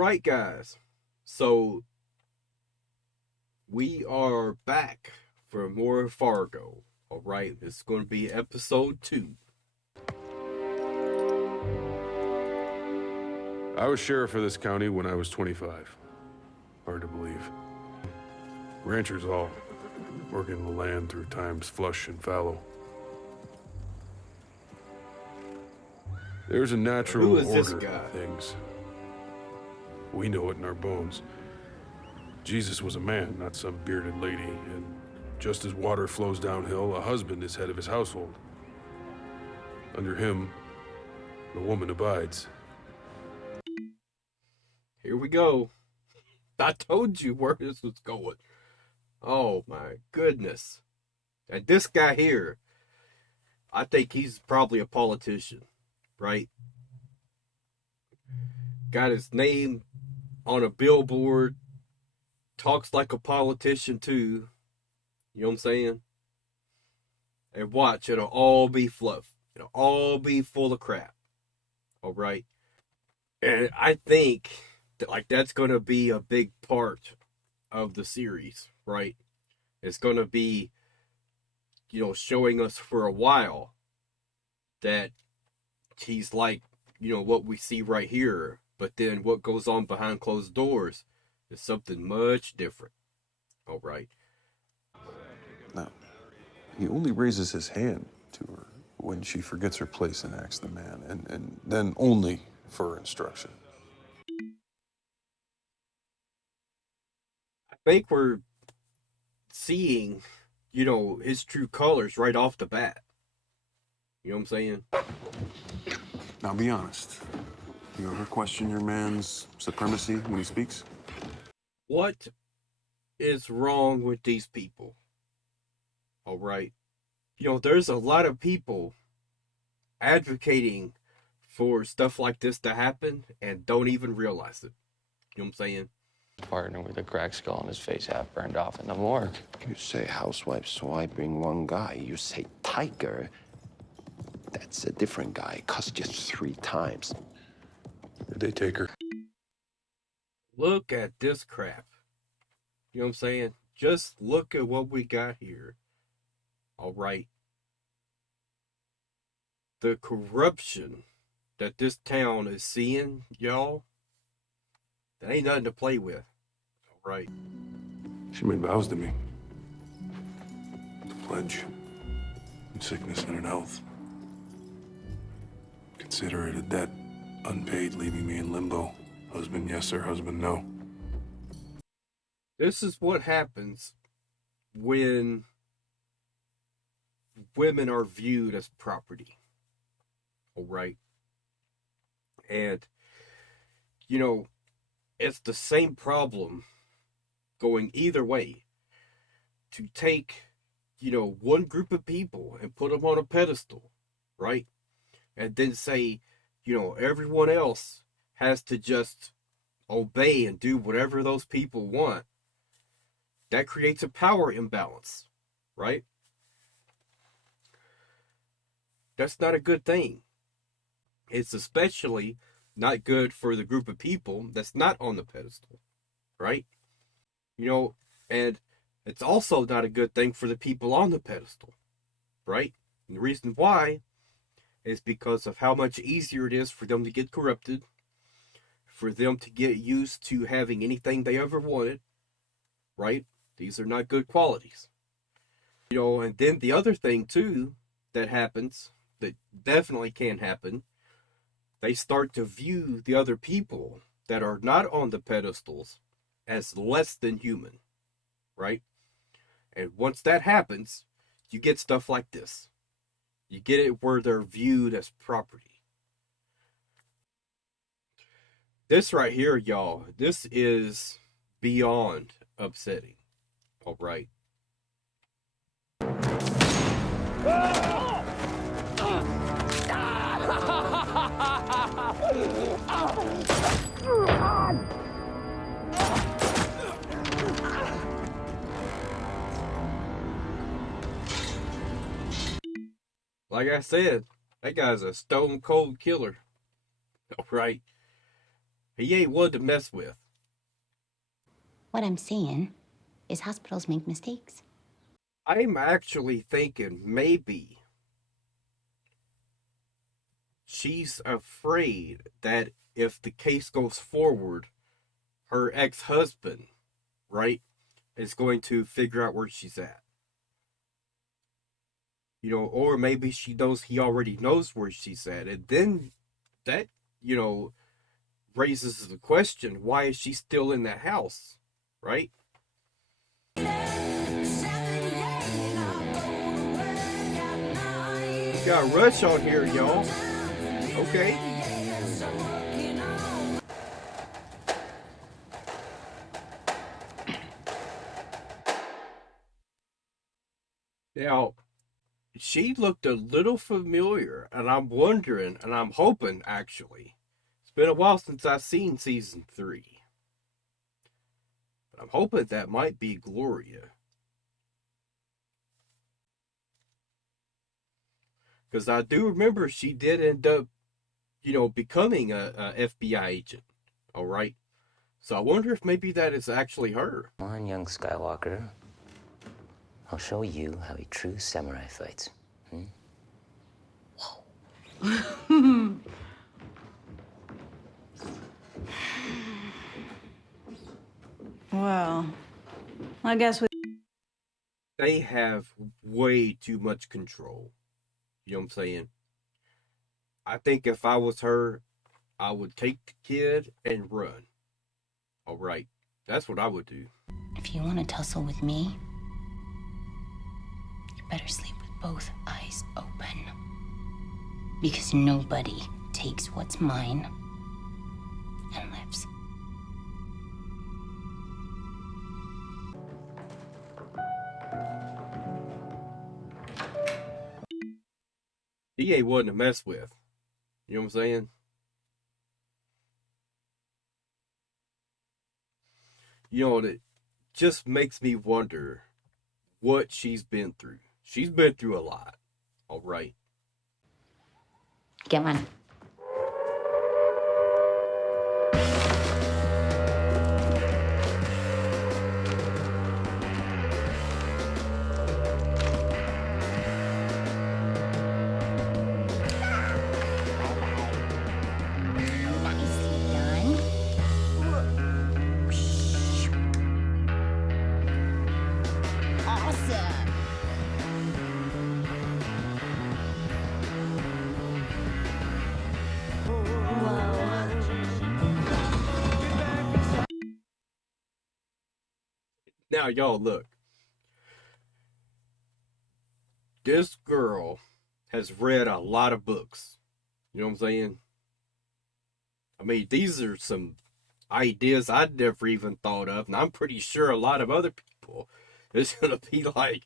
right, guys. So we are back for more Fargo. All right, it's going to be episode 2. I was sheriff of this county when I was 25. Hard to believe. Ranchers all, working the land through times flush and fallow. There's a natural Who is this order guy? to things. We know it in our bones. Jesus was a man, not some bearded lady, and just as water flows downhill, a husband is head of his household. Under him, the woman abides. Here we go. I told you where this was going. Oh my goodness. And this guy here, I think he's probably a politician, right? Got his name on a billboard, talks like a politician too. You know what I'm saying? And watch, it'll all be fluff. It'll all be full of crap. All right? And I think that, that's going to be a big part of the series, right? It's going to be, showing us for a while that he's like, what we see right here. But then what goes on behind closed doors is something much different. All right? No. He only raises his hand to her when she forgets her place and acts the man, and then only for instruction. I think we're seeing, his true colors right off the bat. You know what I'm saying? Now be honest. You ever question your man's supremacy when he speaks? What is wrong with these people? All right. There's a lot of people advocating for stuff like this to happen and don't even realize it. You know what I'm saying? Partner with a cracked skull and his face half burned off in the morgue. You say housewife, so I bring one guy. You say tiger, that's a different guy. Cost you 3 times. Did they take her? Look at this crap. You know what I'm saying? Just look at what we got here. All right. The corruption that this town is seeing, y'all, that ain't nothing to play with. All right. She made vows to me. To pledge. In sickness and in health. Consider it a debt. Unpaid, leaving me in limbo. Husband yes or husband no. This is what happens when women are viewed as property. All right. And, it's the same problem going either way. To take, one group of people and put them on a pedestal, right? And then say, everyone else has to just obey and do whatever those people want. That creates a power imbalance, right? That's not a good thing. It's especially not good for the group of people that's not on the pedestal, right? And it's also not a good thing for the people on the pedestal, right? And the reason why is because of how much easier it is for them to get corrupted, for them to get used to having anything they ever wanted, right? These are not good qualities. And then the other thing too that happens, that definitely can happen, they start to view the other people that are not on the pedestals as less than human, right? And once that happens, you get stuff like this. You get it where they're viewed as property. This right here, y'all, this is beyond upsetting. All right. Like I said, that guy's a stone cold killer. All right. He ain't one to mess with. What I'm saying is hospitals make mistakes. I'm actually thinking maybe she's afraid that if the case goes forward, her ex-husband, right, is going to figure out where she's at. You know, or maybe she knows he already knows where she's at. And then that, you know, raises the question, why is she still in the house, right? We got a rush on here, y'all. Okay. Now, she looked a little familiar, and I'm wondering, and I'm hoping, actually. It's been a while since I've seen season 3. But I'm hoping that might be Gloria. Because I do remember she did end up, you know, becoming a FBI agent. All right. So I wonder if maybe that is actually her. Come on, young Skywalker. I'll show you how a true samurai fights. Whoa. Well, I guess we... They have way too much control. You know what I'm saying? I think if I was her, I would take the kid and run. All right. That's what I would do. If you want to tussle with me, you better sleep with both eyes open. Because nobody takes what's mine and lives. He ain't one to mess with. You know what I'm saying? You know, it just makes me wonder what she's been through. She's been through a lot. All right. Get one. Now, y'all, look. This girl has read a lot of books. You know what I'm saying? I mean, these are some ideas I'd never even thought of, and I'm pretty sure a lot of other people is going to be like,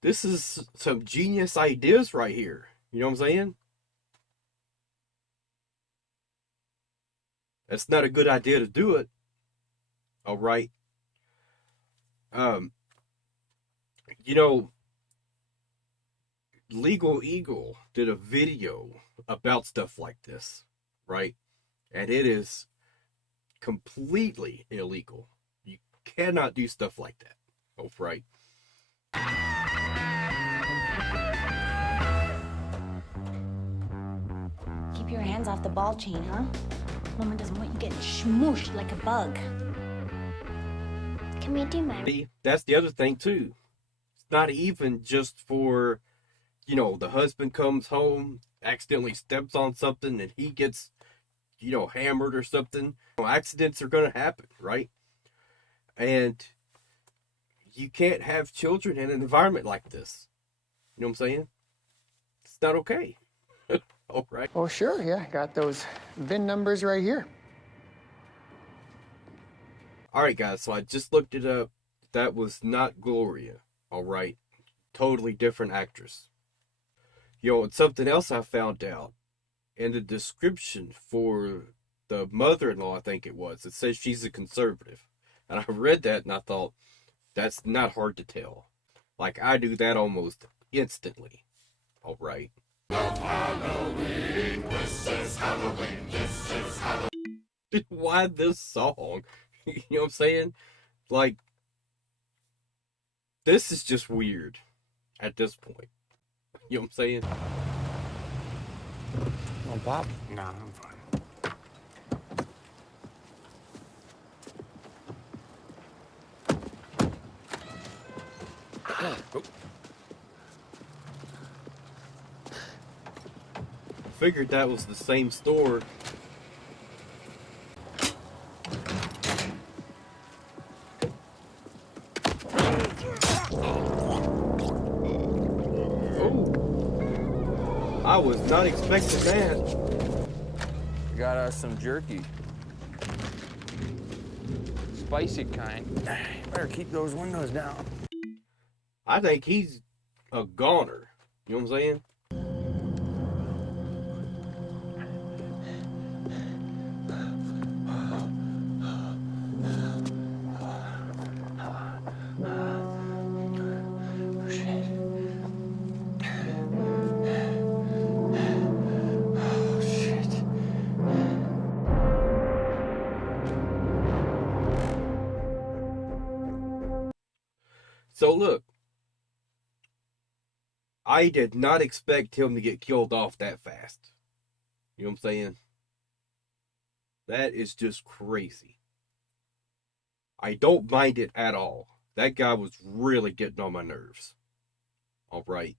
this is some genius ideas right here. You know what I'm saying? That's not a good idea to do it. All right. You know, Legal Eagle did a video about stuff like this, right? And it is completely illegal. You cannot do stuff like that. Oh, right. Keep your hands off the ball chain, huh? Woman doesn't want you getting smooshed like a bug. Can we do my... See, that's the other thing, too. It's not even just for, you know, the husband comes home, accidentally steps on something, and he gets, you know, hammered or something. You know, accidents are going to happen, right? And you can't have children in an environment like this. You know what I'm saying? It's not okay. All right. Oh, sure, yeah. Got those VIN numbers right here. All right, guys, so I just looked it up. That was not Gloria. All right. Totally different actress. You know, and something else I found out in the description for the mother-in-law, I think it says she's a conservative. And I read that and I thought, that's not hard to tell. Like, I do that almost instantly. All right. Why this song? You know what I'm saying? Like, this is just weird at this point. You know what I'm saying? Oh, Bob. Nah, I'm fine. Figured that was the same store. Oh, I was not expecting that. Got us some jerky. Spicy kind. Better keep those windows down. I think he's a goner. You know what I'm saying? So look, I did not expect him to get killed off that fast. You know what I'm saying? That is just crazy. I don't mind it at all. That guy was really getting on my nerves. All right.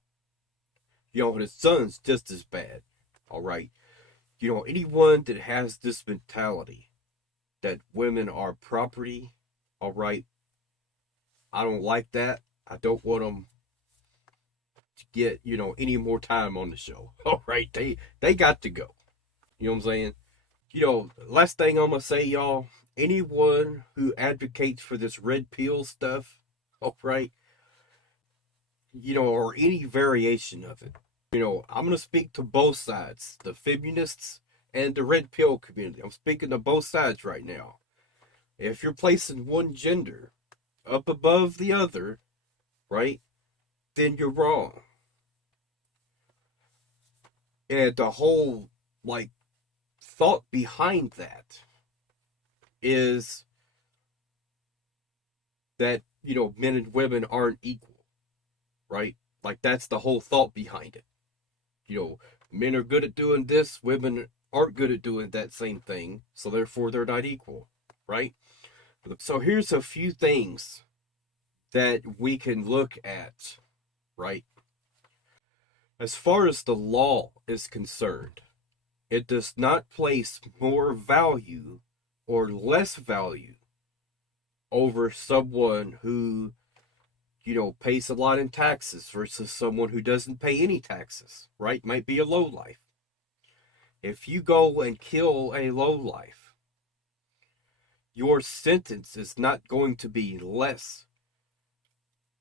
You know, his son's just as bad. All right. You know, anyone that has this mentality that women are property, all right, I don't like that. I don't want them to get, you know, any more time on the show. All right. They got to go. You know what I'm saying? You know, last thing I'm going to say, y'all, anyone who advocates for this red pill stuff, all right, you know, or any variation of it, you know, I'm going to speak to both sides, the feminists and the red pill community. I'm speaking to both sides right now. If you're placing one gender up above the other, right, then you're wrong. And the whole, like, thought behind that is that, you know, men and women aren't equal, right? Like, that's the whole thought behind it. You know, men are good at doing this, women aren't good at doing that same thing, so therefore they're not equal, right? So here's a few things that we can look at, right? As far as the law is concerned, it does not place more value or less value over someone who, you know, pays a lot in taxes versus someone who doesn't pay any taxes, right? Might be a lowlife. If you go and kill a lowlife, your sentence is not going to be less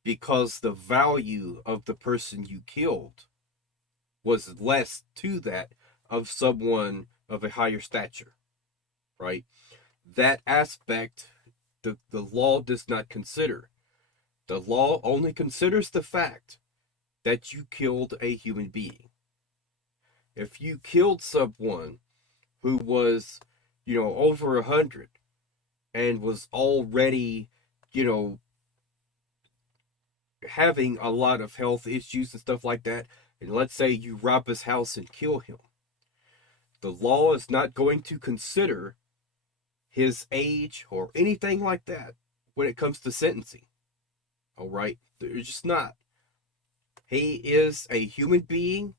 because the value of the person you killed was less to that of someone of a higher stature, right? That aspect, the law does not consider. The law only considers the fact that you killed a human being. If you killed someone who was, you know, over 100 and was already, you know, having a lot of health issues and stuff like that, and let's say you rob his house and kill him, the law is not going to consider his age or anything like that when it comes to sentencing. All right? They're just not. He is a human being,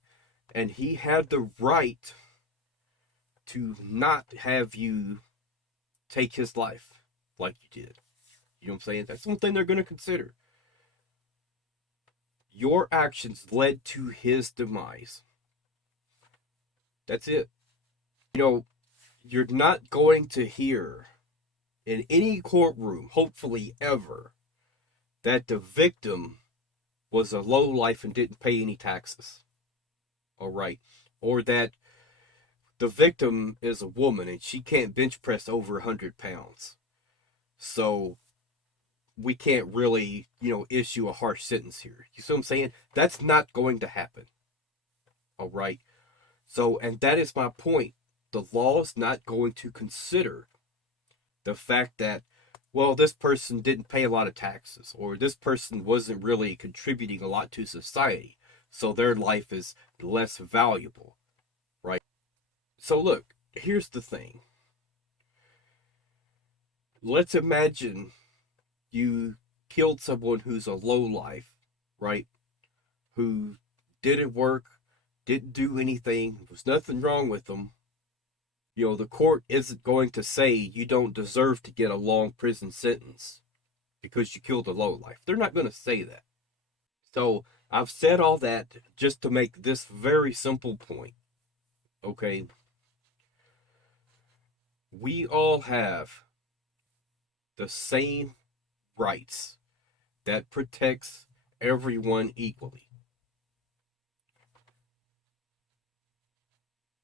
and he had the right to not have you take his life like you did. You know what I'm saying? That's one thing they're going to consider. Your actions led to his demise. That's it. You know, you're not going to hear in any courtroom, hopefully ever, that the victim was a lowlife and didn't pay any taxes. All right. Or that the victim is a woman and she can't bench press over 100 pounds. So we can't really, you know, issue a harsh sentence here. You see what I'm saying? That's not going to happen. All right. So, and that is my point. the law is not going to consider the fact that, well, this person didn't pay a lot of taxes, or this person wasn't really contributing a lot to society, so their life is less valuable, right? So look, here's the thing. Let's imagine you killed someone who's a lowlife, right? Who didn't work, didn't do anything, there was nothing wrong with them. You know, the court isn't going to say you don't deserve to get a long prison sentence because you killed a lowlife. They're not going to say that. So I've said all that just to make this very simple point. Okay? We all have the same rights that protects everyone equally.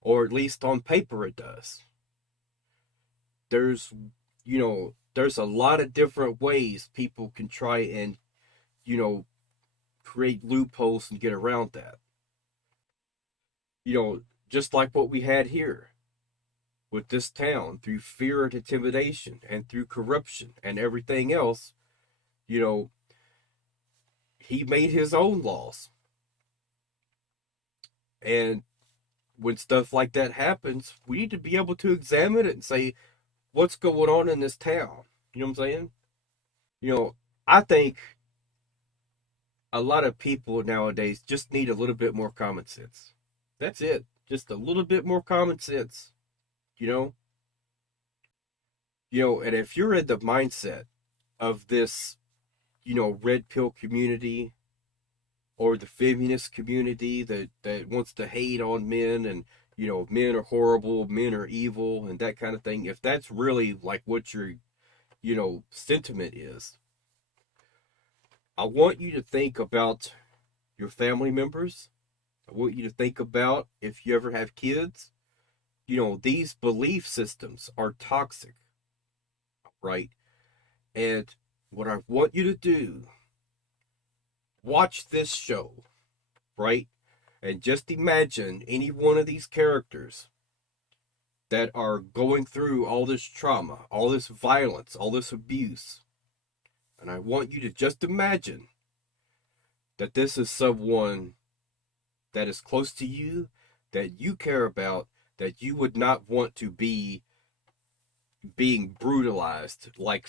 Or at least on paper it does. There's a lot of different ways people can try and, create loopholes and get around that. Just like what we had here with this town, through fear and intimidation and through corruption and everything else, he made his own laws. And when stuff like that happens, we need to be able to examine it and say, what's going on in this town? You know what I'm saying? I think a lot of people nowadays just need a little bit more common sense. That's it. Just a little bit more common sense. And if you're in the mindset of this, red pill community or the feminist community that wants to hate on men and, men are horrible, men are evil and that kind of thing, if that's really like what your, sentiment is, I want you to think about your family members. I want you to think about if you ever have kids. These belief systems are toxic, right? And what I want you to do, watch this show, right? And just imagine any one of these characters that are going through all this trauma, all this violence, all this abuse. And I want you to just imagine that this is someone that is close to you, that you care about, that you would not want to be being brutalized like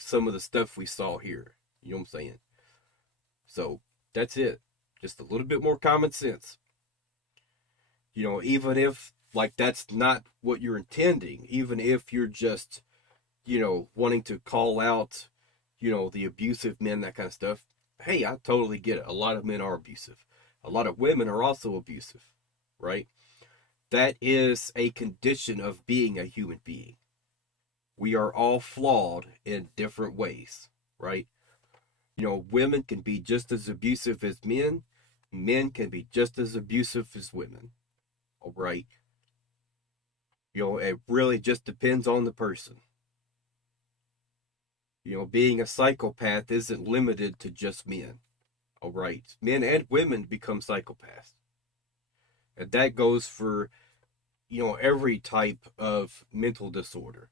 some of the stuff we saw here. You know what I'm saying? So that's it. Just a little bit more common sense. Even if that's not what you're intending, even if you're just, wanting to call out, the abusive men, that kind of stuff. Hey, I totally get it. A lot of men are abusive. A lot of women are also abusive, right? That is a condition of being a human being. We are all flawed in different ways, right? Women can be just as abusive as men. Men can be just as abusive as women, all right? It really just depends on the person. Being a psychopath isn't limited to just men, all right? Men and women become psychopaths. And that goes for, every type of mental disorder.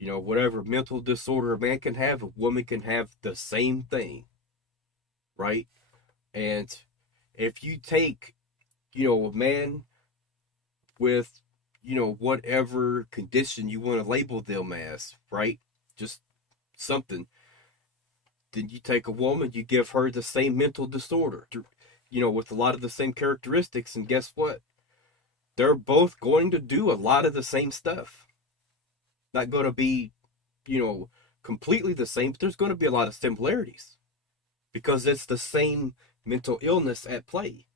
Whatever mental disorder a man can have, a woman can have the same thing, right? And if you take, a man with, whatever condition you want to label them as, right? Just something. Then you take a woman, you give her the same mental disorder, with a lot of the same characteristics, and guess what? They're both going to do a lot of the same stuff. Not going to be, completely the same, but there's going to be a lot of similarities because it's the same mental illness at play.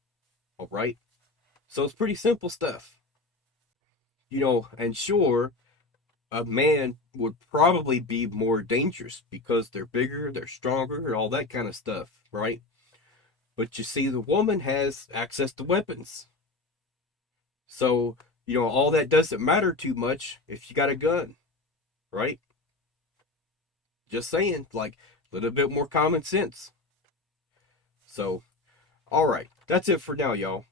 All right. So it's pretty simple stuff. And sure, a man would probably be more dangerous because they're bigger, they're stronger, all that kind of stuff, right? But you see, the woman has access to weapons. So, all that doesn't matter too much if you got a gun, right? Just saying, a little bit more common sense. So, all right, that's it for now, y'all.